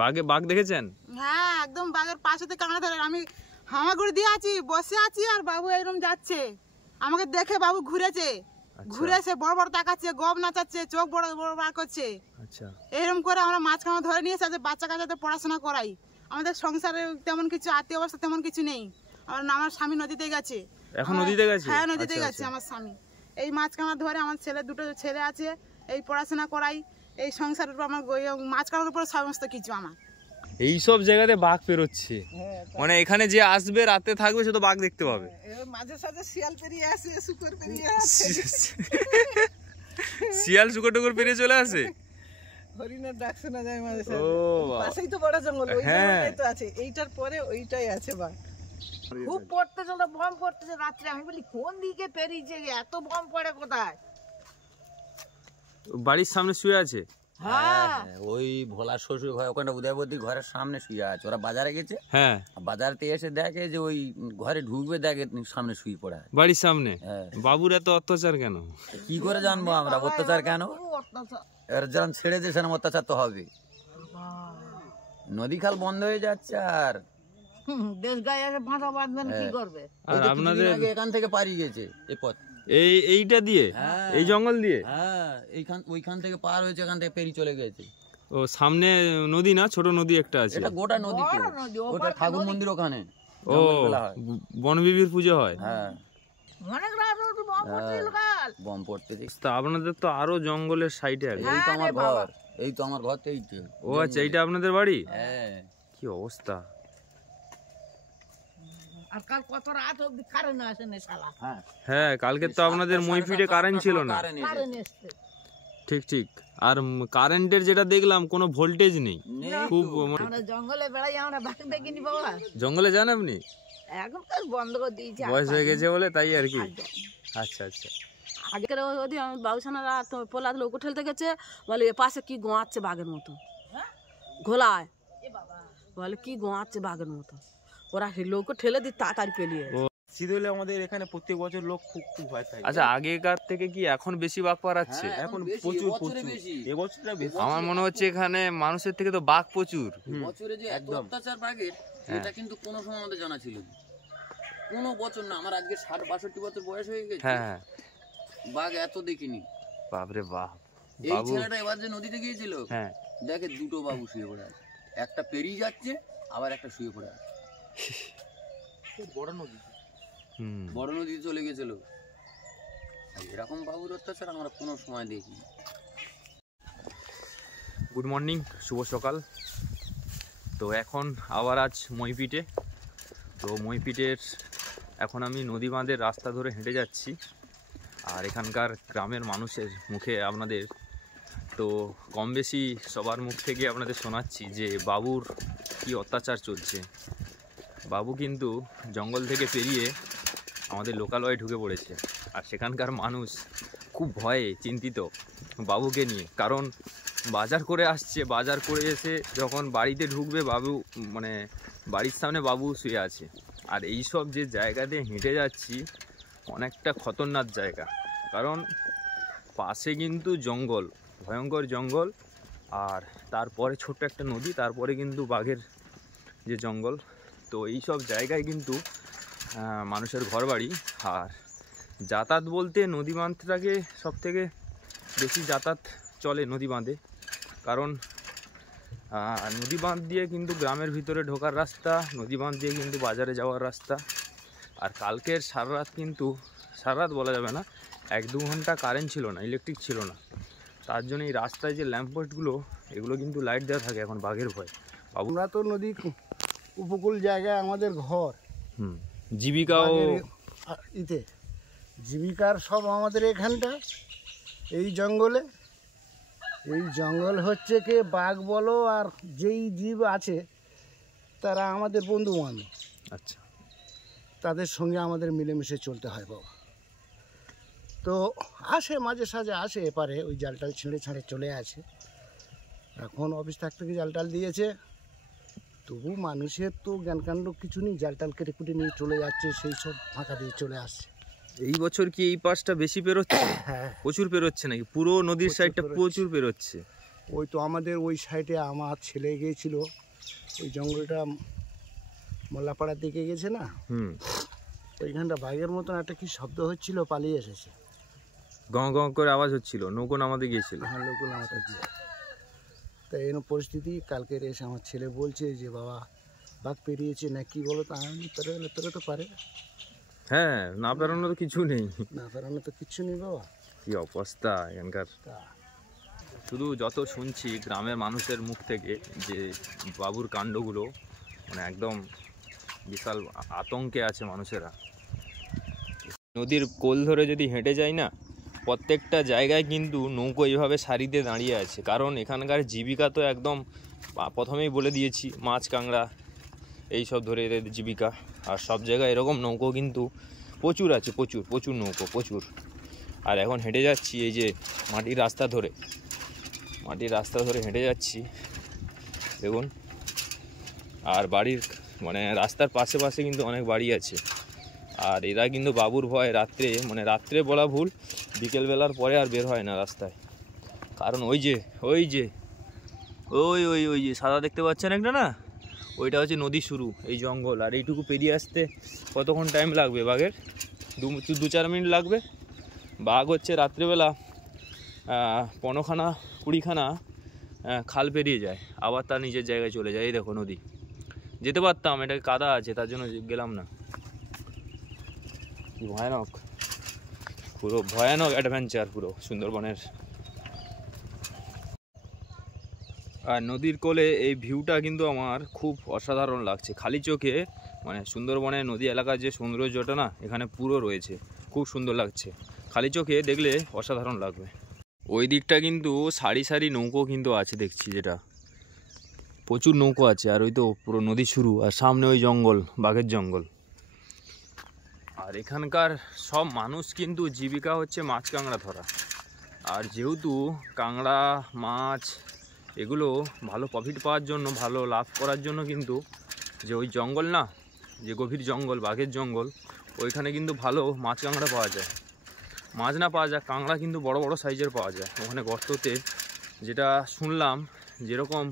বাঘ দেখেছেন? হ্যাঁ, একদম বাঘের পাশেতে কাঁকড়া ধরে আমি হামাগুড়ি দিয়ে আছি, বসে আছি, আর বাবু এরকম যাচ্ছে, আমাকে দেখে বাবু ঘুরেছে, ঘুরেছে বড় বড় তাকাচ্ছে, গব নাচাচ্ছে, চোখ বড় বড় বার করছে। আচ্ছা, এরকম করে আমরা মাছ কাঁকড়া ধরে নিয়ে এসে বাচ্চা কাচ্চাদের পড়াশোনা করাই। আমাদের সংসারে তেমন কিছু আত্মীয় অবস্থা তেমন কিছু নেই। আমার স্বামী নদীতে গেছে। এখন নদীতে গেছে? হ্যাঁ, নদীতে গেছে আমার স্বামী। এই মাছ কাঁকড়া ধরে আমার দুটো ছেলে আছে, এই পড়াশোনা করাই, এই সংসারের উপর আমার মাছ কাঁকড়ার উপর সমস্ত কিছু আমার। এই সব জায়গাতে বাঘ পেরোচ্ছে, মানে এখানে যে আসবে রাতে থাকবে সে তো বাঘ দেখতে পাবে। মাঝে সাঝে শিয়াল পেরিয়ে আসে, শুকর পেরিয়ে আসে, শিয়াল শুকর টুকুর পেরিয়ে চলে আসে। হরিণের ডাক শোনা যায় মাঝে সাঝে। পাশেই তো বড় জঙ্গল, ওই জঙ্গলটাই তো আছে, এইটার পরে ওইটাই আছে বাঘ। খুব পড়তেছিল, বম পড়তেছে রাত্রে। আমি বলি কোন দিকে পেরিয়েছে, এত বম পড়ে কোথায়? বাড়ির সামনে শুয়ে আছে। হ্যাঁ, ওই ভোলা শ্বশুর ঘর, ওখানে উদয়বতী ঘরের সামনে শুয়ে আছে। ওরা বাজারে গেছে, হ্যাঁ, বাজারতে এসে দেখে যে ওই ঘরে ঢুকবে, দেখে সামনে শুয়ে পড়ে আছে বাড়ির সামনে। বাবুর এত অত্যাচার কেন? কি করে জানবো আমরা অত্যাচার কেন? এর যখন ছেড়ে দিয়েছে না, অত্যাচার তো হবে। নদী খাল বন্ধ হয়ে যাচ্ছে, আর দেশ গায়ে এসে ভাষা বাঁধবেন, কি করবে? আর আপনাদের এখান থেকে পারি গেছে এই পথ, এইটা দিয়ে, এই জঙ্গল দিয়ে, হ্যাঁ, ওইখান থেকে পার হয়েছে, এখান থেকে পেরিয়ে চলে গেছে। ও সামনে নদী না, ছোট নদী একটা আছে? এটা গোটা নদী, ওটা ঠাকুর মন্দির ওখানে। ও, বনবিবির পুজো হয়। হ্যাঁ, অনেক রাত হতো, বম পড়ছিল কাল। বম পড়তে দেখি। তা আপনাদের তো আরো জঙ্গলের সাইডে আছে। এই তো আমার ঘর, এই তো আমার ঘর, এই তো। ও আচ্ছা, এইটা আপনাদের বাড়ি? হ্যাঁ। কি অবস্থা! আর কাল কত রাত অবধি কারেন্ট আসে না শালা। হ্যাঁ, কালকে তো আপনাদের মইপিটে কারেন্ট ছিল না। কারেন্ট এসছে, ঠিক ঠিক। আর কারেন্টের যেটা দেখলাম, কোনো ভোল্টেজ নেই। খুব আমরা জঙ্গলে বেড়াই, আমরা বাঘ দেখিনি বাবা। জঙ্গলে যান আপনি? এখন কাল বন্ধ করে দিয়েছি, বয়স হয়ে গেছে বলে, তাই আর কি। আচ্ছা আচ্ছা। আগের ওদি আমার বাবুসানারা পোলা লোক ঠেলতে গেছে, বলে এ পাশে কি গোয়াচ্ছে বাঘের মতো, ঘোলায় বলে কি গোয়াচ্ছে বাঘের মতো। ওরা লোক ঠেলে দিয়ে তাড়াতাড়ি পেলিয়ে। শীত হলে আমাদের এখানে প্রত্যেক বছর লোক খুব ভয় পায়। আচ্ছা, আগেকার থেকে কি এখন বেশি বাঘ পাড়াচ্ছে? এখন প্রচুর এবছরটা বেশি। আমার মনে হচ্ছে এখানে মানুষের থেকে তো বাঘ প্রচুর। বছরে যে এত অত্যাচার বাঘের, এটা কিন্তু কোনো সময় আমাদের জানা ছিল না। কোনো বছর না, আমার আজকে 60-62 বছর বয়স হয়ে গেছে, হ্যাঁ, বাঘ এত দেখিনি। বাপরে বাপ! এই ছেলেটা এবার যে নদীতে গিয়েছিল, হ্যাঁ, দেখে দুটো বাবু শুয়ে পড়ে আছে, একটা পেরিয়ে যাচ্ছে, আবার একটা শুয়ে পড়ে আছে। বড় নদী, বড় নদীতে চলে গেছিল। এরকম বাবুর অত্যাচার আমরা কোনো সময় দেখিনি। গুড মর্নিং, শুভ সকাল। তো এখন আবার আজ মইপিটে। তো মইপিটের এখন আমি নদী বাঁধের রাস্তা ধরে হেঁটে যাচ্ছি। আর এখানকার গ্রামের মানুষের মুখে আপনাদের তো কম বেশি সবার মুখ থেকে আপনাদের শোনাচ্ছি যে বাবুর কি অত্যাচার চলছে। বাবু কিন্তু জঙ্গল থেকে পেরিয়ে আমাদের লোকালয়ে ঢুকে পড়েছে, আর সেখানকার মানুষ খুব ভয়ে চিন্তিত বাবুকে নিয়ে। কারণ বাজার করে আসছে, বাজার করে এসে যখন বাড়িতে ঢুকবে, বাবু মানে বাড়ির সামনে বাবু শুয়ে আছে। আর এই সব যে জায়গা দিয়ে হেঁটে যাচ্ছি, অনেকটা খতরনাক জায়গা, কারণ পাশে কিন্তু জঙ্গল, ভয়ঙ্কর জঙ্গল, আর তারপরে ছোট্ট একটা নদী, তারপরে কিন্তু বাঘের যে জঙ্গল। তো এই সব জায়গায় কিন্তু মানুষের ঘরবাড়ি। আর যাতায়াত বলতে নদী বাঁধটাকে সব থেকে বেশি যাতায়াত চলে নদী বাঁধে, কারণ নদী বাঁধ দিয়ে কিন্তু গ্রামের ভিতরে ঢোকার রাস্তা, নদী বাঁধ দিয়ে কিন্তু বাজারে যাওয়ার রাস্তা। আর কালকের সারা রাত কিন্তু, সারা রাত বলা যাবে না, 1-2 ঘন্টা কারেন্ট ছিল না, ইলেকট্রিক ছিল না। তার জন্য এই রাস্তায় যে ল্যাম্পপোস্টগুলো, এগুলো কিন্তু লাইট দেওয়া থাকে এখন বাঘের ভয়। আমরা তো নদী উপকূল জায়গায় আমাদের ঘর, জীবিকাও জীবিকার সব আমাদের এখানটা এই জঙ্গলে। এই জঙ্গল হচ্ছে কি বাঘ বলো আর যেই জীব আছে তারা আমাদের বন্ধু বান্ধব। আচ্ছা, তাদের সঙ্গে আমাদের মিলেমিশে চলতে হয় বাবা। তো আসে মাঝে সাঝে আসে এপারে, ওই জালটাল ছিঁড়ে ছাড়ে চলে আসে। এখন অফিস থেকে জালটাল দিয়েছে, তবু মানুষের তো জ্ঞানকাণ্ড কিছু নেই, জালটাল কেটে কুটে নিয়ে চলে যাচ্ছে, সেই সব ফাঁকা দিয়ে চলে আসছে। এই বছর কি এই পাশটা বেশি পেরোচ্ছে? হ্যাঁ, প্রচুর পেরোচ্ছে নাকি? পুরো নদীর সাইডটা প্রচুর পেরোচ্ছে। ওই তো আমাদের ওই সাইডে আমার ছেলে গিয়েছিল, ওই জঙ্গলটা মোল্লাপাড়ার দিকে গেছে না, ওইখানটা বাঘের মতন একটা কি শব্দ হচ্ছিল, পালিয়ে এসেছে। গঁ গঁ করে আওয়াজ হচ্ছিল, নৌকো নামাতে গিয়েছিল। হ্যাঁ, লোক নামাতে গিয়ে তাই এরকম পরিস্থিতি। কালকে এসে আমার ছেলে বলছে যে বাবা বাঘ পেরিয়েছে না কি বলো, তো আমি তোরা তো পারে হ্যাঁ, না বেরোনো তো কিছু নেই, না বেরোনো তো কিচ্ছু নেই বাবা। কি অবস্থা এখানকার। শুধু যত শুনছি গ্রামের মানুষের মুখ থেকে যে বাবুর কাণ্ডগুলো, মানে একদম বিশাল আতঙ্কে আছে মানুষেরা। নদীর কোল ধরে যদি হেঁটে যায় না, প্রত্যেকটা জায়গায় কিন্তু নৌকো এইভাবে সারিতে দাঁড়িয়ে আছে, কারণ এখানকার জীবিকা তো একদম প্রথমেই বলে দিয়েছি, মাছ কাঁকড়া এইসব ধরে এদের জীবিকা। আর সব জায়গায় এরকম নৌকো কিন্তু প্রচুর আছে, প্রচুর প্রচুর নৌকো প্রচুর। আর এখন হেঁটে যাচ্ছি এই যে মাটির রাস্তা ধরে হেঁটে যাচ্ছি, দেখুন। আর বাড়ির মানে রাস্তার পাশে পাশে কিন্তু অনেক বাড়ি আছে। আর এরা কিন্তু বাবুর ভয় রাত্রে, মানে রাত্রে বলা ভুল, বিকেলবেলার পরে আর বের হয় না রাস্তায়। কারণ ওই যে ওই যে সাদা দেখতে পাচ্ছেন একটা না, ওইটা হচ্ছে নদী শুরু, এই জঙ্গল। আর এইটুকু পেরিয়ে আসতে কতক্ষণ টাইম লাগবে বাঘের? 2-4 মিনিট লাগবে। বাঘ হচ্ছে রাত্রেবেলা 15-20খানা খাল পেরিয়ে যায়, আবার তার নিজের জায়গায় চলে যায়। এই দেখো নদী, যেতে পারতাম, এটা কাদা আছে তার জন্য গেলাম না। কি ভয়ানক, পুরো ভয়ানক অ্যাডভেঞ্চার পুরো সুন্দরবনের। আর নদীর কোলে এই ভিউটা কিন্তু আমার খুব অসাধারণ লাগছে, খালি চোখে। মানে সুন্দরবনের নদী এলাকার যে সৌন্দর্যটা না এখানে পুরো রয়েছে, খুব সুন্দর লাগছে, খালি চোখে দেখলে অসাধারণ লাগবে। ওই দিকটা কিন্তু সারি সারি নৌকো কিন্তু আছে দেখছি, যেটা প্রচুর নৌকো আছে। আর ওই তো পুরো নদী শুরু, আর সামনে ওই জঙ্গল, বাঘের জঙ্গল। আর এখানকার সব মানুষ কিন্তু জীবিকা হচ্ছে মাছ কাঁকড়া ধরা। আর যেহেতু কাঁকড়া মাছ এগুলো ভালো প্রফিট পাওয়ার জন্য, ভালো লাভ করার জন্য কিন্তু যে ওই জঙ্গল না, যে গভীর জঙ্গল, বাঘের জঙ্গল, ওইখানে কিন্তু ভালো মাছ কাঁকড়া পাওয়া যায়। মাছ না পাওয়া যায়, কাঁকড়া কিন্তু বড় বড় সাইজের পাওয়া যায় ওখানে গর্ততে। যেটা শুনলাম, যেরকম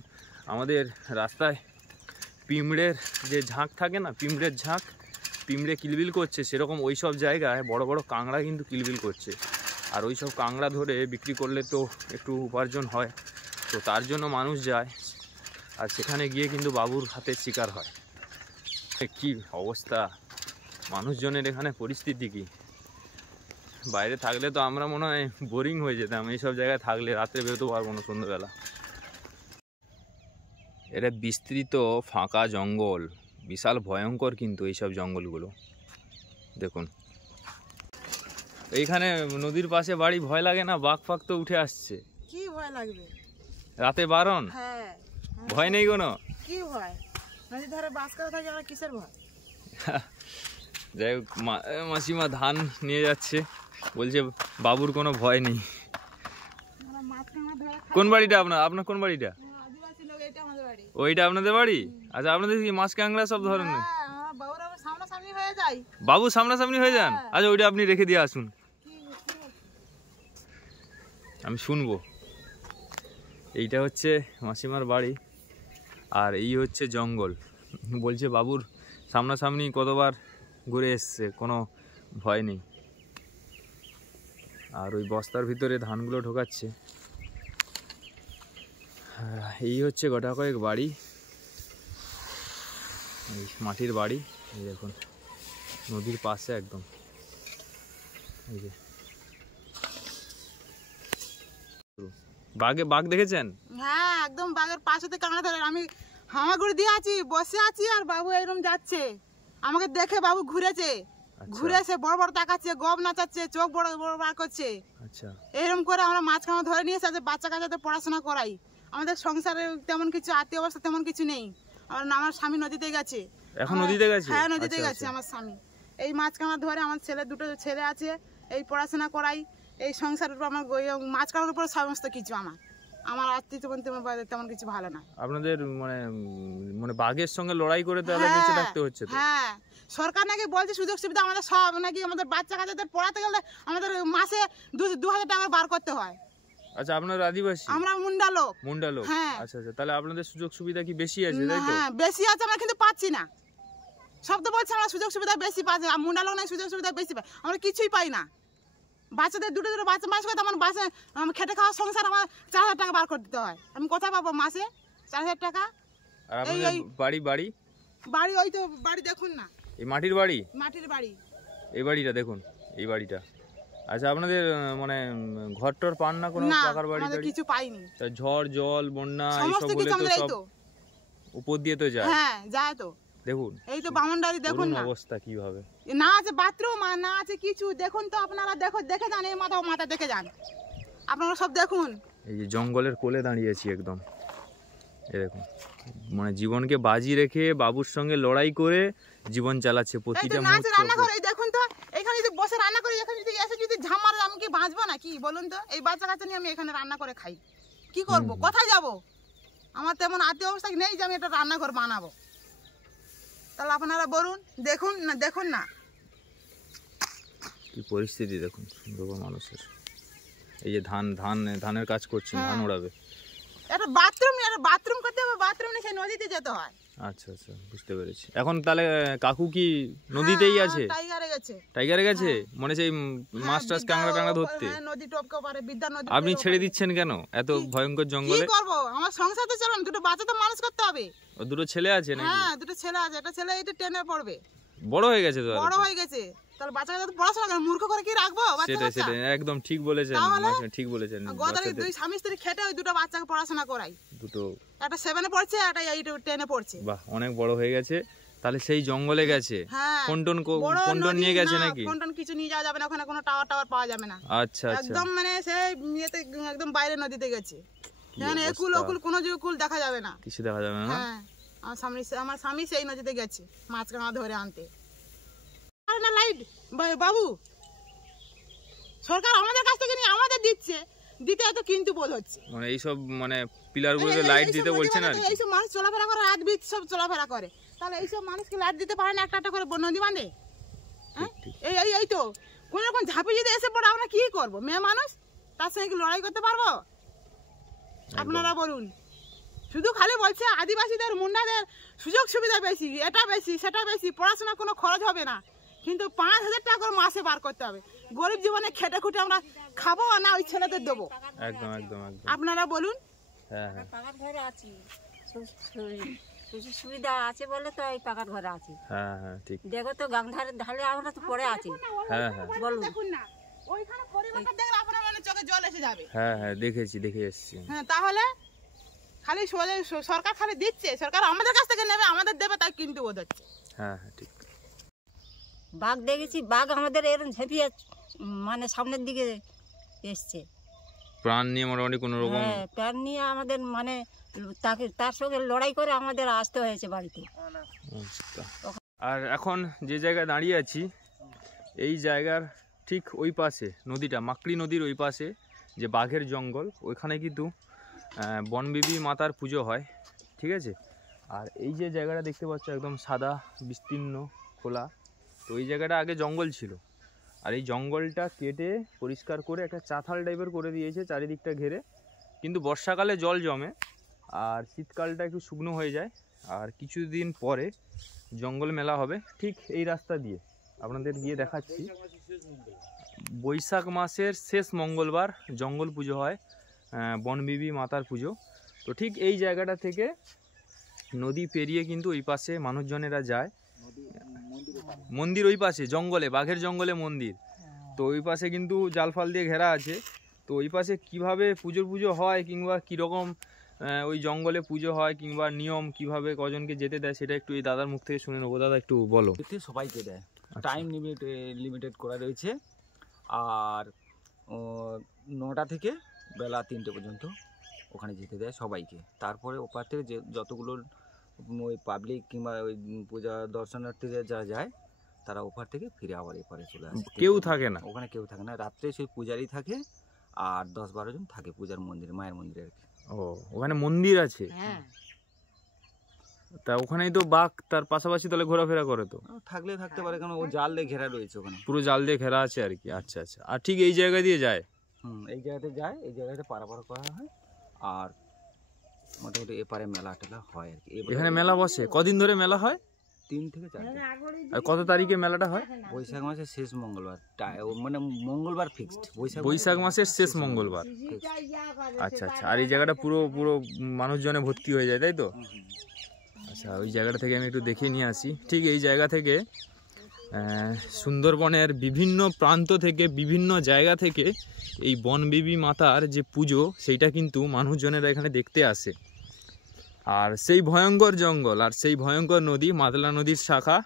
আমাদের রাস্তায় পিঁমড়ের যে ঝাঁক থাকে না, পিঁমড়ের ঝাঁক, পিঁমড়ে কিলবিল করছে, সেরকম ওই সব জায়গায় বড় বড় কাঁকড়া কিন্তু কিলবিল করছে। আর ওই সব কাঁকড়া ধরে বিক্রি করলে তো একটু উপার্জন হয়, তো তার জন্য মানুষ যায়। আর সেখানে গিয়ে কিন্তু বাবুর হাতে শিকার হয়। কি অবস্থা মানুষজনের এখানে, পরিস্থিতি কি! বাইরে থাকলে তো আমরা মনে হয় বোরিং হয়ে যেতাম, এইসব জায়গায় থাকলে রাত্রে বেরোতে পারবো না সন্ধ্যাবেলা। এটা বিস্তৃত ফাঁকা জঙ্গল, বিশাল ভয়ঙ্কর কিন্তু এইসব জঙ্গলগুলো। দেখুন এইখানে নদীর পাশে বাড়ি, ভয় লাগে না? বাঘ ফাঘ তো উঠে আসছে, কি ভয় লাগবে? রাতে বারণ, হ্যাঁ, ভয় নেই কোনো? কি ভয়? নদী ধারে বাস করে থাকে, আর কিসের ভয়? যাই হোক, মাসিমা ধান নিয়ে যাচ্ছে, বলছে বাবুর কোনো ভয় নেই। আমরা মাছ কাঁকড়া ধরে খাই। কোন বাড়িটা আপনার কোন বাড়িটা? আদিবাসী লোক, এটা আমাদের বাড়ি। ওইটা আপনাদের বাড়ি? আচ্ছা, আপনাদের কি মাছ কাঁকড়া সব ধরেন? হ্যাঁ, আমার বাবুরা সামনাসামনি হয়ে যায়। বাবু সামনাসামনি হয়ে যান? আচ্ছা, ওইটা আপনি রেখে দিয়ে আসুন, আমি শুনবো। এইটা হচ্ছে মাসিমার বাড়ি, আর এই হচ্ছে জঙ্গল। বলছে বাবুর সামনাসামনি কতবার ঘুরে এসছে, কোনো ভয় নেই। আর ওই বস্তার ভিতরে ধানগুলো ঢোকাচ্ছে। এই হচ্ছে গোটা কয়েক বাড়ি, এই মাটির বাড়ি। এই দেখুন নদীর পাশে একদম, এই যে বাঘ দেখেছেন? হ্যাঁ, একদম বাঘের পাশেতে কাঁকড়া ধরে। আমি হামাগুড়ি দিয়ে আছি, বসে আছি, আর বাবু এরকম যাচ্ছে, আমাকে দেখে বাবু ঘুরেছে, ঘুরে সে বড় বড় তাকাচ্ছে, গব নাচাচ্ছে, চোখ বড় বড় বার করছে। আচ্ছা, এরকম করে আমরা মাছ কাঁকড়া ধরে নিয়ে এসে বাচ্চা কাচ্চাতে পড়াশোনা করাই। আমাদের সংসারে তেমন কিছু আত্মীয় অবস্থা তেমন কিছু নেই। আমার স্বামী নদীতে গেছে। এখন নদীতে গেছে? হ্যাঁ, নদীতে গেছে আমার স্বামী। এই মাছ কাঁকড়া ধরে আমার দুটো ছেলে আছে, এই পড়াশোনা করাই, এই সংসারের উপর আমার মাছ কাঁকড়ার উপর সমস্ত কিছু। আমার আত্মীয় তেমন কিছু ভালো না। আপনাদের মানে বাঘের সঙ্গে লড়াই করে তাহলে বেঁচে থাকতে হচ্ছে তো? হ্যাঁ, সরকার নাকি বলছে সুযোগ সুবিধা আমাদের সব নাকি, আমাদের বাচ্চা কাচ্চাদের পড়াতে গেলে আমাদের মাসে 2000 টাকা বার করতে হয়। আচ্ছা আপনারা আদিবাসী? আমরা মুন্ডা লোক। মুন্ডা লোক। হ্যাঁ। আচ্ছা আচ্ছা, তাহলে আপনাদের সুযোগ সুবিধা কি বেশি আছে তাই তো? হ্যাঁ বেশি আছে, আমরা কিন্তু পাচ্ছি না। সব তো বলছে আমরা সুযোগ সুবিধা বেশি পাচ্ছি, আর মুন্ডা লোক নাই সুযোগ সুবিধা বেশি পাই, আমরা কিছুই পাই না। বাচ্চাদের দুটো দুটো বাচ্চা মাস করতে আমার বাসে খেটে খাওয়ার সংসার আমার 4000 টাকা বার করে দিতে হয়। আমি কোথায় পাবো মাসে 4000 টাকা? আর আপনাদের বাড়ি বাড়ি বাড়ি ওই তো বাড়ি দেখুন না, এই মাটির বাড়ি? মাটির বাড়ি। এই বাড়িটা দেখুন, এই বাড়িটা। আচ্ছা আপনাদের মানে ঘর টর পান না কোনো না পাকার বাড়ি? আমাদের কিছু পাইনি। তা ঝড় জল বন্যা সমস্ত এইসব বলে কিছু তো আমাদের এই সব তো উপর দিয়ে তো যায়। হ্যাঁ যায় তো, দেখুন এই তো বামনডারি দেখুন করুণ না অবস্থা কিভাবে। না আছে বাথরুম আর না আছে কিছু। দেখুন তো আপনারা, দেখে যান, এই মাথা দেখে যান আপনারা সব দেখুন। এই যে জঙ্গলের কোলে দাঁড়িয়েছি একদম, এই দেখুন মানে জীবনকে বাজি রেখে বাবুর সঙ্গে লড়াই করে জীবন চালাচ্ছে এই প্রতিটা তো না আছে রান্না মুহূর্তে। করে, এই দেখুন তো এখানে যদি বসে রান্না করে, এখানে যদি এসে যদি ঝাম মারে আমি কি বাঁচবো না কি বলুন তো? এই বাচ্চা কাচ্চা নিয়ে আমি এখানে রান্না করে খাই, কি করব? কোথায় যাব? আমার তেমন আত্মীয় অবস্থা নেই যে আমি এটা রান্নাঘর বানাবো। তাহলে আপনারা বলুন, দেখুন না কি পরিস্থিতি দেখুন সুন্দরবন মানুষের। এই যে ধানের কাজ করছেন, ধান ওড়াবে। একটা বাথরুম করতে হবে, বাথরুম নিয়ে সেই নদীতে যেতে হয়। আচ্ছা আচ্ছা বুঝতে পেরেছি। এখন তাহলে কাকু কি নদীতেই আছে? টাইগারে গেছে। টাইগারে গেছে মানে সেই মাছ টাছ কাঁকড়া টাংড়া ধরতে? হ্যাঁ নদী টপকে পারে, বিদ্যা নদী। আপনি ছেড়ে দিচ্ছেন কেন এত ভয়ঙ্কর কি জঙ্গলে? করব? আমার সংসার তো চালান, দুটো বাচ্চা তো মানুষ করতে হবে। ও দুটো ছেলে আছে নাকি? হ্যাঁ দুটো ছেলে আছে, একটা ছেলে এটা টেনে পড়বে, বড় হয়ে গেছে তো? বড় হয়ে গেছে, তাহলে বাচ্চাকে তো পড়াশোনা করে মূর্খ করে কি রাখবো? সেটাই সেটাই একদম ঠিক বলেছেন, ঠিক বলেছেন। গদারি দুই স্বামী স্ত্রী খেটে ওই দুটো বাচ্চাকে পড়াশোনা করাই, দুটো, একটা 7 এ পড়ছে, একটা 8 10 এ পড়ছে। বাহ অনেক বড় হয়ে গেছে। তাহলে সেই জঙ্গলে গেছে? হ্যাঁ ফোন নিয়ে গেছে নাকি? ফোন কিছু নিয়ে যাওয়া যাবে না, ওখানে কোনো টাওয়ার পাওয়া যাবে না। আচ্ছা আচ্ছা একদম মানে সেই ইয়েতে একদম বাইরে নদীতে গেছে, এখানে একুল কোনো কুল দেখা যাবে না, কিছু দেখা যাবে না। হ্যাঁ আমার স্বামী সেই নদীতে গেছে মাছ কাঁকড়া ধরে আনতে। আর না লাইট বাবু, সরকার আমাদের কাছ থেকে নিয়ে আমাদের দিতে এত কিন্তু বোধ হচ্ছে। মানে এইসব মানে পিলার গুলোতে লাইট দিতে বলছেন আর এইসব মানুষ চলাফেরা করে, রাত বিচ সব চলাফেরা করে, তাহলে এইসব মানুষকে লাইট দিতে পারে না একটা করে নদী বাঁধে? হ্যাঁ এই তো কোন রকম ঝাঁপি যদি এসে পড়ে আমরা কি করবো? মেয়ে মানুষ, তার সঙ্গে কি লড়াই করতে পারবো? আপনারা বলুন। শুধু খালি বলছে আদিবাসীদের মুন্ডাদের সুযোগ সুবিধা বেশি, এটা বেশি সেটা বেশি, পড়াশোনা কোনো খরচ হবে না, কিন্তু 5000 টাকা করে মাসে বার করতে হবে। গরিব জীবনে খেটে খুঁটে আমরা খাবো না ওই ছেলেদের দেবো? একদম একদম একদম। আপনারা বলুন। হ্যাঁ হ্যাঁ পাকার ঘরে আছি, সুযোগ সুবিধা আছে বলে তো এই পাকার ঘরে আছি। হ্যাঁ হ্যাঁ ঠিক। দেখো তো গাংধারের ঢালে আমরা তো পড়ে আছি। হ্যাঁ হ্যাঁ বলুন। দেখুন না ওইখানে পরিবেশটা দেখলে আপনার মানে চোখে জল এসে যাবে। হ্যাঁ হ্যাঁ দেখে এসেছি। হ্যাঁ তাহলে খালি সরকার খালি দিচ্ছে, সরকার আমাদের কাছ থেকে নেবে, আমাদের দেবে, তাই কিন্তু বোধ হচ্ছে। হ্যাঁ হ্যাঁ ঠিক। বাঘ দেখেছি, বাঘ আমাদের এরকম ঝেঁপিয়ে মানে সামনের দিকে এসছে। প্রাণ নিয়ে মোটামুটি কোনো রকম? হ্যাঁ প্রাণ নিয়ে আমাদের মানে তার সঙ্গে লড়াই করে আমাদের আসতে হয়েছে বাড়িতে। আর এখন যে জায়গায় দাঁড়িয়ে আছি এই জায়গার ঠিক ওই পাশে নদীটা, মাকড়ি নদীর ওই পাশে যে বাঘের জঙ্গল, ওইখানে কিন্তু বনবিবি মাতার পুজো হয়, ঠিক আছে। আর এই যে জায়গাটা দেখতে পাচ্ছ একদম সাদা বিস্তীর্ণ খোলা, তো এই জায়গাটা আগে জঙ্গল ছিল, আর এই জঙ্গলটা কেটে পরিষ্কার করে একটা চাতাল টাইপের করে দিয়েছে চারিদিকটা ঘিরে, কিন্তু বর্ষাকালে জল জমে আর শীতকালটা একটু শুকনো হয়ে যায়। আর কিছুদিন পরে জঙ্গল মেলা হবে ঠিক এই রাস্তা দিয়ে, আপনাদের গিয়ে দেখাচ্ছি। বৈশাখ মাসের শেষ মঙ্গলবার জঙ্গল পুজো হয়, বনবিবি মাতার পুজো। তো ঠিক এই জায়গাটা থেকে নদী পেরিয়ে কিন্তু ওই পাশে মানুষজনেরা যায়, মন্দির ওই পাশে জঙ্গলে, বাঘের জঙ্গলে মন্দির, তো ওই পাশে কিন্তু জাল ফাল দিয়ে ঘেরা আছে। তো ওই পাশে কীভাবে পুজো হয় কিংবা কীরকম ওই জঙ্গলে পুজো হয় কিংবা নিয়ম কিভাবে কজনকে যেতে দেয় সেটা একটু এই দাদার মুখ থেকে শুনে নেবো। দাদা একটু বলো। সবাইকে দেয়, টাইম লিমিটেড করা রয়েছে, আর 9টা থেকে বেলা 3টে পর্যন্ত ওখানে যেতে দেয় সবাইকে। তারপরে ওপার থেকে যে যতগুলো ওই পাবলিক কিংবা ওই পূজা দর্শনার্থীরা যারা যায় তারা ওপার থেকে ফিরে আবার এপারে চলে আসে। কেউ থাকে না ওখানে, কেউ থাকে না, রাত্রে সেই পূজারি থাকে আর 10-12 জন থাকে পূজার মন্দিরে, মায়ের মন্দিরে আর কি। ও ওখানে মন্দির আছে? হ্যাঁ তা ওখানেই তো বাঘ তার পাশাপাশি তাহলে ঘোরাফেরা করে? তো থাকতে পারে, কারণ ও জাল দিয়ে ঘেরা রয়েছে ওখানে, পুরো জাল দিয়ে ঘেরা আছে আর কি। আচ্ছা আচ্ছা। আর ঠিক এই জায়গা দিয়ে যায়? এই জায়গাতে যায়, এই জায়গাতে পারাপার করা হয়। আর মোটামুটি এপারে মেলা টেলা হয় আর কি। এখানে মেলা বসে কদিন ধরে মেলা হয়? 3 থেকে 4 দিন। আর কত তারিখে মেলাটা হয়? বৈশাখ মাসের শেষ মঙ্গলবার, মানে মঙ্গলবার ফিক্সড। বৈশাখ মাসের শেষ মঙ্গলবার। আচ্ছা আচ্ছা। আর এই জায়গাটা পুরো পুরো মানুষজনে ভর্তি হয়ে যায়, তাই তো? আচ্ছা, ওই জায়গাটা থেকে আমি একটু দেখে নিয়ে আসি। ঠিক এই জায়গা থেকে সুন্দরবনের বিভিন্ন প্রান্ত থেকে, বিভিন্ন জায়গা থেকে এই বনবিবি মাতার যে পুজো, সেইটা কিন্তু মানুষজনেরা এখানে দেখতে আসে। আর সেই ভয়ঙ্কর জঙ্গল আর সেই ভয়ঙ্কর নদী, মাতলা নদীর শাখা,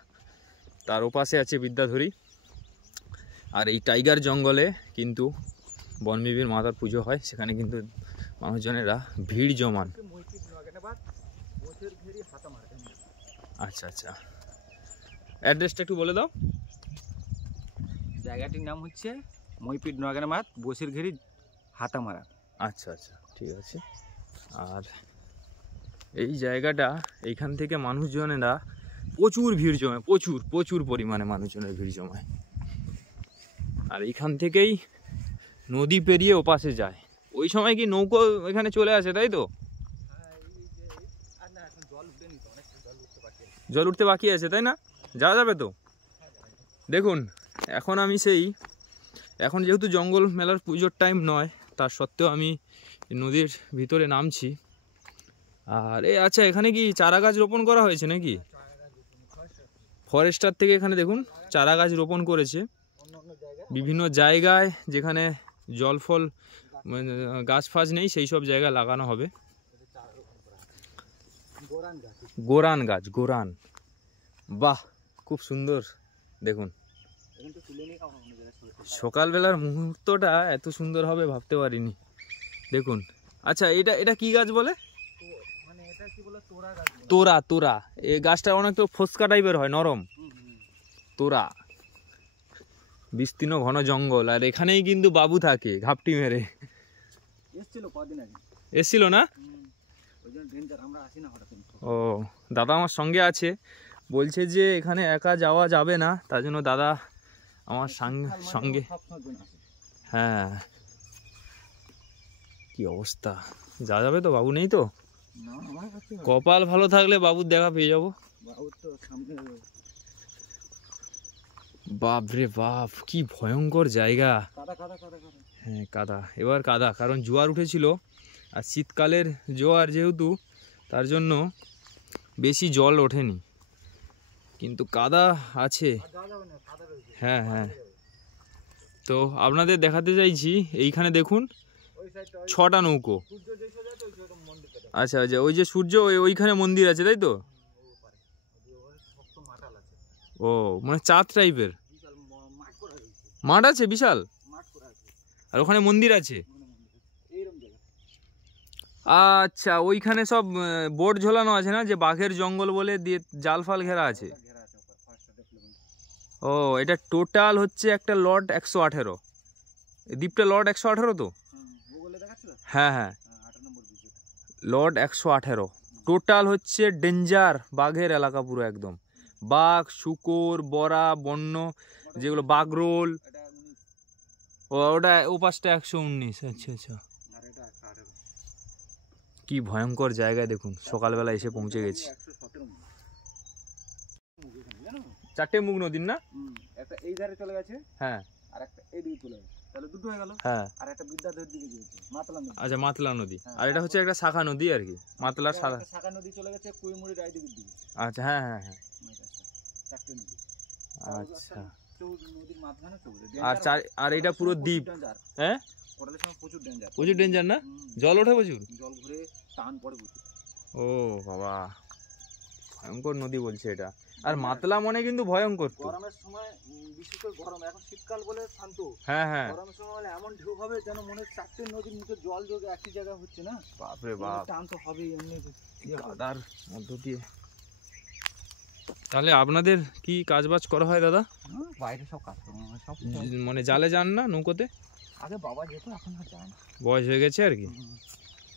তার ওপাশে আছে বিদ্যাধরী। আর এই টাইগার জঙ্গলে কিন্তু বনবিবির মাতার পুজো হয়, সেখানে কিন্তু মানুষজনেরা ভিড় জমান। আচ্ছা আচ্ছা, অ্যাড্রেসটা একটু বলে দাও। জায়গাটির নাম হচ্ছে মইপিট নগানামাত, বসির ঘেরি, হাতামারা। আচ্ছা আচ্ছা, ঠিক আছে। আর এই জায়গাটা, এইখান থেকে মানুষজনেরা প্রচুর ভিড় জমায়, প্রচুর প্রচুর পরিমাণে মানুষজনের ভিড় জমায়। আর এইখান থেকেই নদী পেরিয়ে ওপাশে যায়। ওই সময় কি নৌকো এখানে চলে আসে, তাই তো? জল উঠতে বাকি আছে, তাই না? যাওয়া যাবে তো? দেখুন, এখন আমি এখন যেহেতু জঙ্গল মেলার পুজোর টাইম নয়, তার সত্ত্বেও আমি নদীর ভিতরে নামছি। আর আচ্ছা, এখানে কি চারা গাছ রোপণ করা হয়েছে নাকি? ফরেস্টার থেকে এখানে দেখুন চারা গাছ রোপণ করেছে বিভিন্ন জায়গায়, যেখানে জল ফল গাছ ফাছ নেই, সেই সব জায়গায় লাগানো হবে। গোরান গাছ, গোরান, বাহ, খুব সুন্দর। দেখুন, সকালবেলার মুহূর্তটা এত সুন্দর হবে ভাবতে পারিনি। দেখুন, আচ্ছা, এটা কি গাছ বলে? তোরা। তোরা, এই গাছটা অনেক ফসকা টাইপের হয়, নরম। তোরা, বিস্তীর্ণ ঘন জঙ্গল। আর এখানেই কিন্তু বাবু থাকে ঘাপটি মেরে। এসছিল না? ও, দাদা আমার সঙ্গে আছে, বলছে যে এখানে একা যাওয়া যাবে না, তার জন্য দাদা আমার সঙ্গে। হ্যাঁ, কি অবস্থা, যাওয়া যাবে তো? বাবু নেই তো? কপাল ভালো থাকলে বাবুর দেখা পেয়ে যাবো। বাপ রে বাপ, কি ভয়ঙ্কর জায়গা। হ্যাঁ, কাদা, এবার কাদা, কারণ জোয়ার উঠেছিল। আর শীতকালের জোয়ার যেহেতু, তার জন্য বেশি জল ওঠেনি, কিন্তু কাদা আছে। হ্যাঁ হ্যাঁ, তো আপনাদের দেখাতে চাইছি, এইখানে দেখুন 6টা নৌকো। আচ্ছা আচ্ছা, ওই যে সূর্য, ওইখানে মন্দির আছে, তাই তো? ও, মানে চাঁদ টাইপের মাঠ আছে বিশাল, আর ওখানে মন্দির আছে। আচ্ছা, ওইখানে সব বোর্ড ঝোলানো আছে না, যে বাঘের জঙ্গল বলে দিয়ে জাল ফাল ঘেরা আছে। ও, এটা টোটাল হচ্ছে একটা লট 118, দ্বীপটা লট 118 তো? হ্যাঁ হ্যাঁ, লট 118 টোটাল হচ্ছে ডেঞ্জার বাঘের এলাকা পুরো একদম। বাঘ, শুকর, বরা, বন্য, যেগুলো বাঘরোল, ওটা ও পাশটা 119। আচ্ছা আচ্ছা, কি ভয়ঙ্কর জায়গায়। দেখুন, সকালবেলা এসে পৌঁছে গেছি। 4টে মুখ নদীর না? একটা এই ধারে চলে গেছে, হ্যাঁ, আর একটা এই দিকে চলে গেছে, তাহলে দুটো হয়ে গেল। হ্যাঁ, আর একটা বিদ্যাধর দিকে গিয়েছে, মাতলা নদী। আচ্ছা, মাতলা নদী। আর এটা হচ্ছে একটা শাখা নদী আর কি, মাতলার শাখা। শাখা নদী চলে গেছে কুইমুড়ি রায়দিঘির দিকে। আচ্ছা, হ্যাঁ হ্যাঁ হ্যাঁ, 4টে নদী। আচ্ছা। নদীর মাঝখানে আর এটা পুরো দ্বীপ। হ্যাঁ, কোটালের সময় প্রচুর ডেঞ্জার। প্রচুর ডেঞ্জার না? জল ওঠে প্রচুর? জল ঘুরে টান পড়ে প্রচুর। ও বাবা, ভয়ঙ্কর নদী বলছে এটা। আর মাতলা মনে কিন্তু ভয়ঙ্কর তো। গরমের সময় বিশেষ করে গরম, এখন শীতকাল বলে শান্ত। হ্যাঁ হ্যাঁ, গরমের সময় হলে এমন ঢেউ হবে যেন মনে হয় 4টে নদীর নিচে জল যোগে একই জায়গায় হচ্ছে না। বাপরে বাপ, টান তো হবেই এমনি কাদার মধ্য দিয়ে। তাহলে আপনাদের কি কাজবাজ করা হয় দাদা? বাইরে সব কাজ করবো সব, মানে জালে যান না নৌকোতে? আগে বাবা যেত, এখন আর যায় না, বয়স হয়ে গেছে আর কি।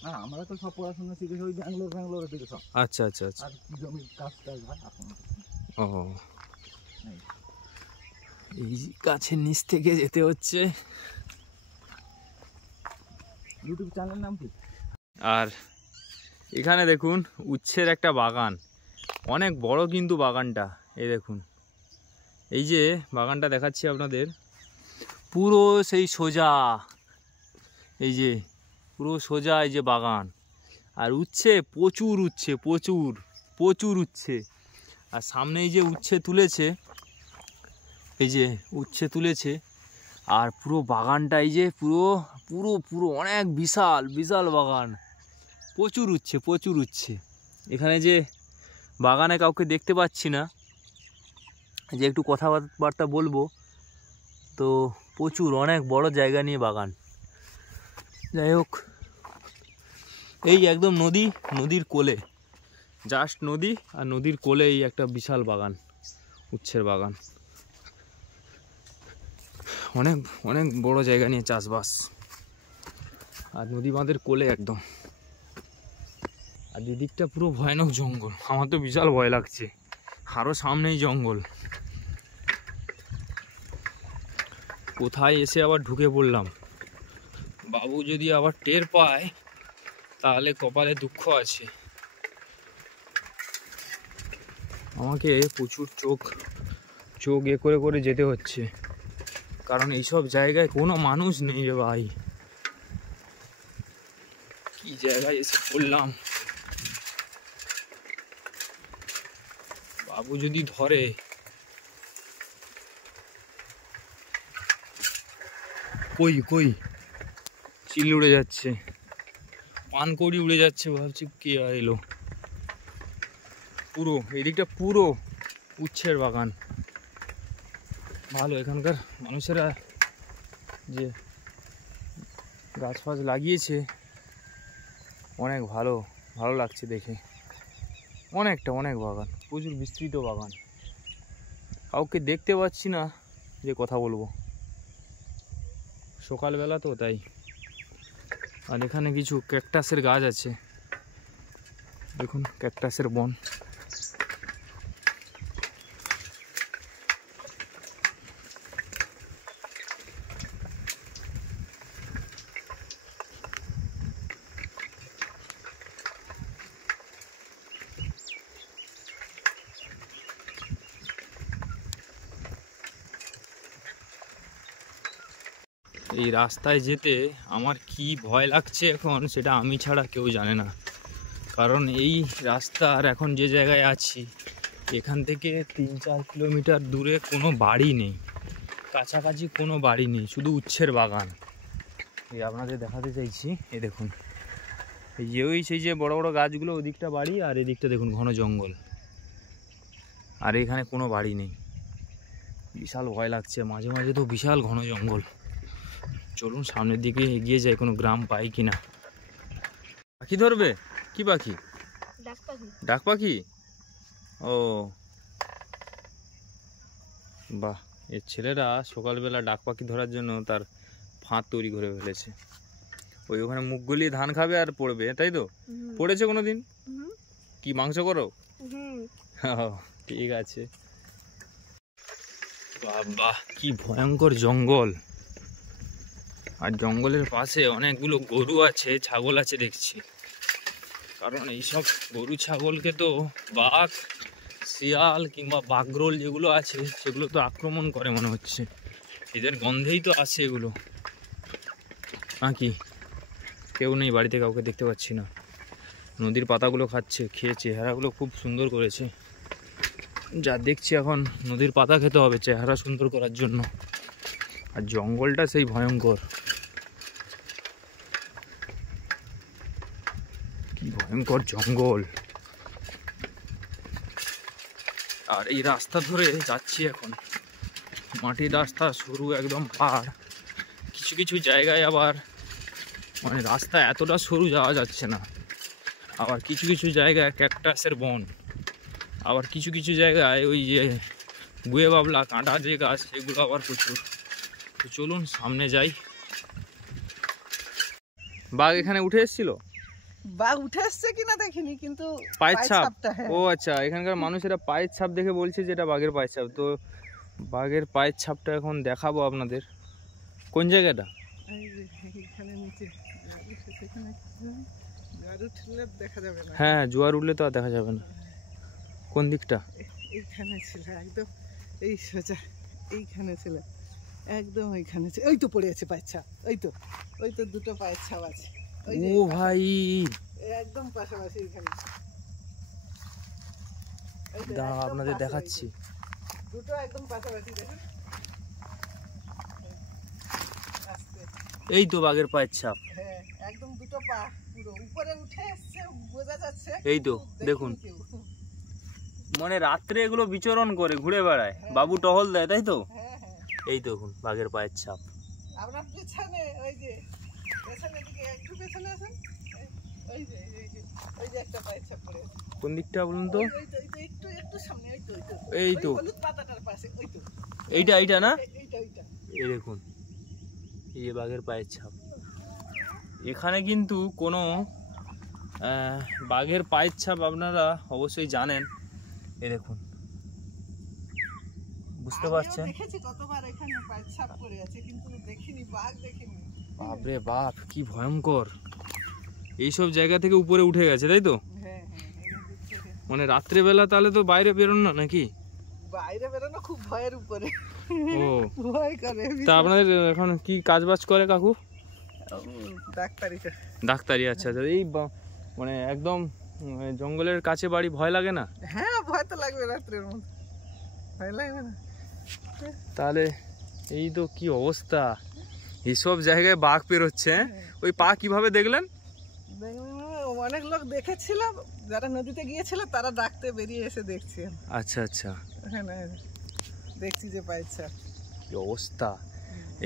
না, আমরা তো সব পড়াশোনা শিখেছি ওই ব্যাঙ্গালোরের দিকে সব। আচ্ছা আচ্ছা আচ্ছা, আর জমির কাজ টাজ হয় এখন। ও, এই গাছের নিচ থেকে যেতে হচ্ছে। ইউটিউব চ্যানেল নাম কি? আর এখানে দেখুন উচ্ছের একটা বাগান, অনেক বড় কিন্তু বাগানটা। এই দেখুন, এই যে বাগানটা দেখাচ্ছি আপনাদের, পুরো সেই সোজা, এই যে পুরো সোজা এই যে বাগান। আর উচ্ছে প্রচুর, উচ্ছে প্রচুর প্রচুর উচ্ছে। আর সামনে এই যে উচ্ছে তুলেছে, এই যে উচ্ছে তুলেছে, আর পুরো বাগানটা এই যে পুরো পুরো পুরো অনেক বিশাল বিশাল বাগান, প্রচুর উচ্ছে প্রচুর উচ্ছে। এখানে যে বাগানে কাউকে দেখতে পাচ্ছি না, যে একটু কথাবার্তা বলবো, তো প্রচুর অনেক বড় জায়গা নিয়ে বাগান। যাই হোক, এই একদম নদী, নদীর কোলে, জাস্ট নদী আর নদীর কোলে এই একটা বিশাল বাগান, উচ্ছের বাগান। অনেক অনেক বড় জায়গা নিয়ে চাষবাস, আর নদী বাঁধের কোলে একদম। আর দিদিকটা পুরো ভয়ানক জঙ্গল, আমার তো বিশাল ভয় লাগছে, আরও সামনেই জঙ্গল। কোথায় এসে আবার ঢুকে পড়লাম, বাবু যদি আবার টের পায় তাহলে কপালে দুঃখ আছে। আমাকে প্রচুর চোখ এ করে করে যেতে হচ্ছে, কারণ এইসব জায়গায় কোনো মানুষ নেই রে ভাই। কি জায়গায় এসে পড়লাম, বাবু যদি ধরে। কই কই চিল উড়ে যাচ্ছে, পানকড়ি উড়ে যাচ্ছে, ভাবছি কে এলো। পুরো এদিকটা পুরো উচ্ছের বাগান। ভালো, এখানকার মানুষেরা যে গাছ ফাছ লাগিয়েছে অনেক ভালো, ভালো লাগছে দেখে। অনেক বাগান, প্রচুর বিস্তৃত বাগান। কাউকে দেখতে পাচ্ছি না যে কথা বলবো, সকালবেলা তো তাই। আর এখানে কিছু ক্যাকটাসের গাছ আছে, দেখুন ক্যাকটাসের বন। এই রাস্তায় যেতে আমার কি ভয় লাগছে এখন, সেটা আমি ছাড়া কেউ জানে না। কারণ এই রাস্তার এখন যে জায়গায় আছি, এখান থেকে 3-4 কিলোমিটার দূরে কোনো বাড়ি নেই, কাছাকাছি কোনো বাড়ি নেই, শুধু উচ্ছের বাগান। এই আপনাদের দেখাতে চাইছি, এই দেখুন, এই যে ওই সেই যে বড় বড় গাছগুলো, ওদিকটা বাড়ি, আর এদিকটা দেখুন ঘন জঙ্গল, আর এখানে কোনো বাড়ি নেই। বিশাল ভয় লাগছে, মাঝে মাঝে তো বিশাল ঘন জঙ্গল। চলুন সামনের দিকে এগিয়ে যাই, কোনো গ্রাম পাই কিনা। পাখি ধরবে? কি পাখি? ডাক পাখি। ও বাহ, এর ছেলেরা সকালবেলা ডাক পাখি ধরার জন্য তার ফাঁদ তৈরি করে ফেলেছে। ওই ওখানে মুখ গলিয়ে ধান খাবে আর পড়বে, তাই তো? পড়েছে কোনোদিন? কি মাংস করো? ঠিক আছে। বাহ, কি ভয়ঙ্কর জঙ্গল। আর জঙ্গলের পাশে অনেকগুলো গরু আছে, ছাগল আছে দেখছি। কারণ এইসব গরু ছাগলকে তো বাঘ, শিয়াল কিংবা বাঘরোল যেগুলো আছে সেগুলো তো আক্রমণ করে মনে হচ্ছে। এদের গন্ধেই তো আসে এগুলো নাকি। কেউ নেই বাড়িতে, কাউকে দেখতে পাচ্ছি না। নদীর পাতাগুলো খাচ্ছে, খেয়ে চেহারাগুলো খুব সুন্দর করেছে। যা দেখছি এখন নদীর পাতা খেতে হবে চেহারা সুন্দর করার জন্য। আর জঙ্গলটা সেই ভয়ঙ্কর, কি ভয়ঙ্কর জঙ্গল। আর এই রাস্তা ধরে যাচ্ছি এখন, মাটির রাস্তা, সরু একদম পাহাড়। কিছু কিছু জায়গায় আবার মানে রাস্তা এতটা সরু যাওয়া যাচ্ছে না, আবার কিছু কিছু জায়গায় ক্যাকটাসের বন, আবার কিছু কিছু জায়গায় ওই যে গুয়ে বাবলা কাঁটা যে গাছ সেগুলো আবার প্রচুর। তো চলুন সামনে যাই। বাঘ এখানে উঠে এসেছিল? বাঘ উঠে এসছে কিনা দেখিনি, কিন্তু পায়ের ছাপ। ছাপটা, হ্যাঁ। ও আচ্ছা, এখানকার মানুষেরা পায়ের ছাপ দেখে বলছে যে এটা বাঘের পায়ের ছাপ। তো বাঘের পায়ের ছাপটা এখন দেখাবো আপনাদের। কোন জায়গাটা? এখানে নিচে সেখানে জোয়ার উঠলে দেখা যাবে না। হ্যাঁ, জোয়ার উঠলে তো আর দেখা যাবে না। কোন দিকটা? এইখানে ছিল একদম, এই সোজা এইখানে ছিল একদম, এইখানে ছিল। ওই তো পড়ে আছে পায়ের ছাপ, ওই তো দুটো পায়ের ছাপ আছে। ওই যে ও ভাই, একদম পাশাপাশি এখানে। দাঁড়াও আপনাদের দেখাচ্ছি। দুটো একদম পাশাপাশি দেখেন। আস্তে, এই তো বাঘের পায়ের ছাপ। হ্যাঁ একদম দুটো পা পুরো উপরে উঠে এসছে, বোঝা যাচ্ছে। এই তো দেখুন, মানে রাত্রে এগুলো বিচরণ করে, ঘুরে বেড়ায়, বাবু টহল দেয়, তাই তো? হ্যাঁ হ্যাঁ, এই তো দেখুন বাঘের পায়ের ছাপ। আপনার পিছনে ওই যে পেছনের দিকে একটু পেছনে আছেন, ওই যে ওই যে একটা পায়ের ছাপ পড়ে আছে। কোন দিকটা বলুন তো? ওই তো একটু একটু সামনে, ওই তো এই তো ওই হলুদ পাতাটার পাশে, ওই তো এইটা না? এইটা এই দেখুন, এই যে বাঘের পায়ের ছাপ। এখানে কিন্তু কোনো বাঘের পায়ের ছাপ আপনারা অবশ্যই জানেন। এই দেখুন, বুঝতে পারছেন? দেখেছি কতবার এখানে পায়ের ছাপ পড়ে আছে, কিন্তু দেখিনি, বাঘ দেখিনি। বাপরে বাপ, কি ভয়ঙ্কর! এইসব জায়গা থেকে উপরে উঠে গেছে, তাই তো? হ্যাঁ হ্যাঁ, মানে রাত্রেবেলা তাহলে তো বাইরে বেরোন না নাকি? বাইরে বেরোনো খুব ভয়ের উপরে, ও, ভয় করে। তা আপনাদের এখন কি কাজ বাজ করে কাকু? ডাক্তারিটা। ডাক্তারি, আচ্ছা আচ্ছা। এই মানে একদম জঙ্গলের কাছে বাড়ি, ভয় লাগে না? হ্যাঁ ভয় তো লাগবে, রাত্রের মধ্যে ভয় লাগবে না? তাহলে এই তো কি অবস্থা, এইসব জায়গায় বাঘ পেরোচ্ছে। ওই পা কিভাবে দেখলেন? অনেক লোক দেখেছিল, যারা নদীতে গিয়েছিল তারা ডাকতে বেরিয়ে এসে দেখছে। আচ্ছা আচ্ছা, এখানে দেখছি যে পাইছে। কি অবস্থা!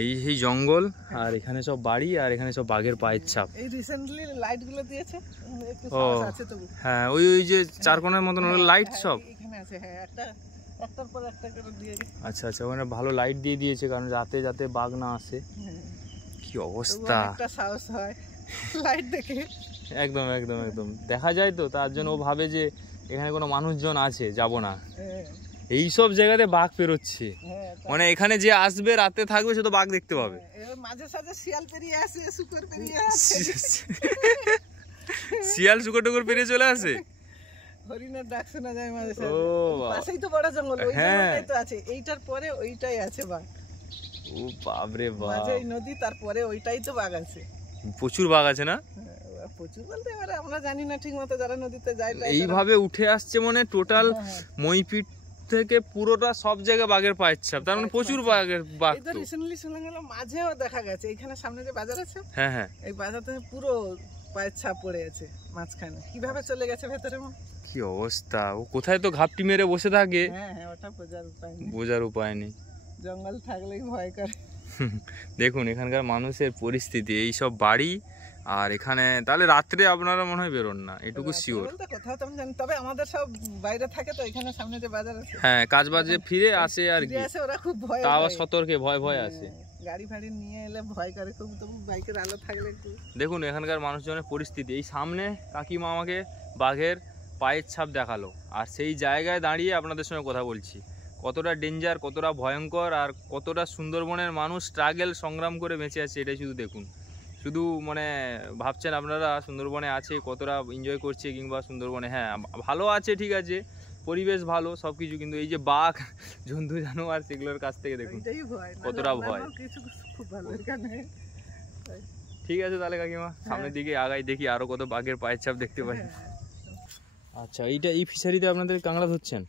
এই জঙ্গল, আর এখানে সব বাড়ি, আর এখানে সব বাঘের পায়ের ছাপ। এই রিসেন্টলি লাইট গুলো দিয়েছে, একটু ও সাহস আছে তবু। হ্যাঁ, ওই যে চারকোনার মতন লাইট সব এখানে আছে। হ্যাঁ, একটার পর একটা করে দিয়ে গেছে। আচ্ছা আচ্ছা, ওখানে ভালো লাইট দিয়ে দিয়েছে, কারণ রাতে যাতে বাঘ না আসে। কি অবস্থা! একটা সাহস হয় লাইট দেখে। একদম একদম একদম, দেখা যায় তো, তার জন্য ও ভাবে যে এখানে কোনো মানুষজন আছে, যাব না। এই সব জায়গাতে বাঘ পেরোচ্ছে, মানে এখানে যে আসবে রাতে থাকবে সে তো বাঘ দেখতে পাবে। মাঝে সাঝে শিয়াল পেরিয়ে আসে, শুকর পেরিয়ে আসে। শিয়াল শুকর টুকর পেরিয়ে চলে আসে। হরিণের ডাক শোনা যায় মাঝে সাঝে। ও পাশেই তো বড় জঙ্গল, ওই হ্যাঁ। জঙ্গলটাই তো আছে, এইটার পরে ওইটাই আছে বাঘ। ও বাপরে বাপ, মাঝে এই নদী, তারপরে ওইটাই তো বাঘ আছে। প্রচুর বাঘ আছে না? প্রচুর বলতে এবারে আমরা জানি না ঠিক মতো, যারা নদীতে যায় এইভাবে উঠে আসছে, মানে টোটাল মইপিট থেকে পুরোটা সব জায়গায় বাঘের পায়ের ছাপ, তার মানে প্রচুর বাঘ। এই তো রিসেন্টলি শোনা গেল মাঝেও দেখা গেছে, এখানে সামনে যে বাজার আছে, হ্যাঁ হ্যাঁ, এই বাজারতে পুরো পায়ের ছাপ পড়ে আছে মাঝখানে। কিভাবে চলে গেছে ভেতরে? কি অবস্থা! ও কোথায় তো ঘাপটি মেরে বসে থাকে, হ্যাঁ হ্যাঁ, ওটা বোঝার উপায় নেই, বোঝার উপায় নেই। জঙ্গল থাকলেই ভয় করে। দেখুন এখানকার মানুষের পরিস্থিতি, এই সব বাড়ি, আর এখানে তাহলে রাত্রে আপনারা মনে হয় বেরোন না, এটুকু শিওর। কোথাও তো আমি জানি, তবে আমাদের সব বাইরে থাকে তো, এখানে সামনে যে বাজার আছে, হ্যাঁ, কাজ বাজে ফিরে আসে আর কি, ওরা খুব ভয়, তা আবার সতর্কে ভয় আসে। গাড়ি ফাড়ি নিয়ে এলে ভয় করে খুব, তবু বাইকের আলো থাকলে একটু। দেখুন এখানকার মানুষজনের পরিস্থিতি, এই সামনে কাকিমা আমাকে বাঘের পায়ের ছাপ দেখালো, আর সেই জায়গায় দাঁড়িয়ে আপনাদের সঙ্গে কথা বলছি। কতটা ডেঞ্জার, কতটা ভয়ঙ্কর, আর কতটা সুন্দরবনের মানুষ স্ট্রাগল, সংগ্রাম করে বেঁচে আছে, এটাই শুধু দেখুন। শুধু মানে ভাবছেন আপনারা সুন্দরবনে আছে, কতটা এনজয় করছে, কিংবা সুন্দরবনে হ্যাঁ ভালো আছে, ঠিক আছে, পরিবেশ ভালো সব কিছু, কিন্তু এই যে বাঘ, জন্তু জানোয়ার, সেগুলোর কাছ থেকে দেখুন কতটা ভয়। ঠিক আছে তাহলে কাকিমা, সামনের দিকে আগাই, দেখি আরো কত বাঘের পায়ের ছাপ দেখতে পাই। আচ্ছা, এই ফিশারিতে আপনাদের কাঁকড়া ধরছেন,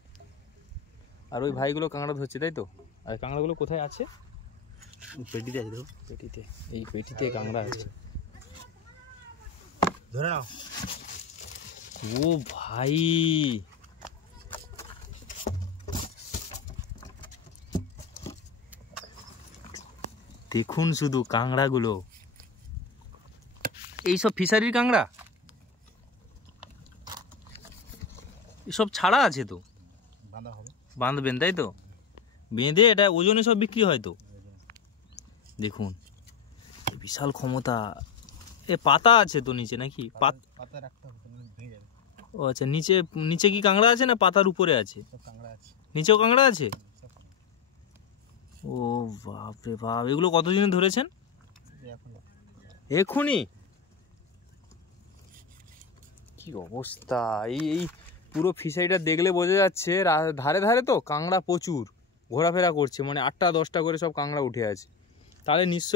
আর ওই ভাইগুলো কাঁকড়া ধরছে, তাই তো? আর কাঁকড়াগুলো কোথায় আছে? পেটিতে আছে, দেখো পেটিতে, এই পেটিতে কাঁকড়া আছে, ধরে নাও। ও ভাই, দেখুন শুধু কাঁকড়াগুলো, এইসব ফিশারির কাঁকড়া, এসব ছাড়া আছে তো, বাঁধবেন তাই তো? বেঁধে এটা ওজনে সব বিক্রি হয় তো। দেখুন বিশাল ক্ষমতা। এ পাতা আছে তো নিচে নাকি? পাতা রাখতে হবে, ভেঙে যাবে। ও আচ্ছা, নিচে কি কাঁকড়া আছে না পাতার উপরে আছে? কাঁকড়া আছে, নিচেও কাঁকড়া আছে। ও বাপরে বাপ, এগুলো কতদিনে ধরেছেন? এখনই? কি অবস্থা! এই এই পুরো ফিশারিটা দেখলে বোঝা যাচ্ছে ধারে ধারে তো কাঁকড়া প্রচুর ঘোরাফেরা করছে, মানে 8টা 10টা করে সব কাঁকড়া উঠে আছে। তাহলে নিশ্চয়ই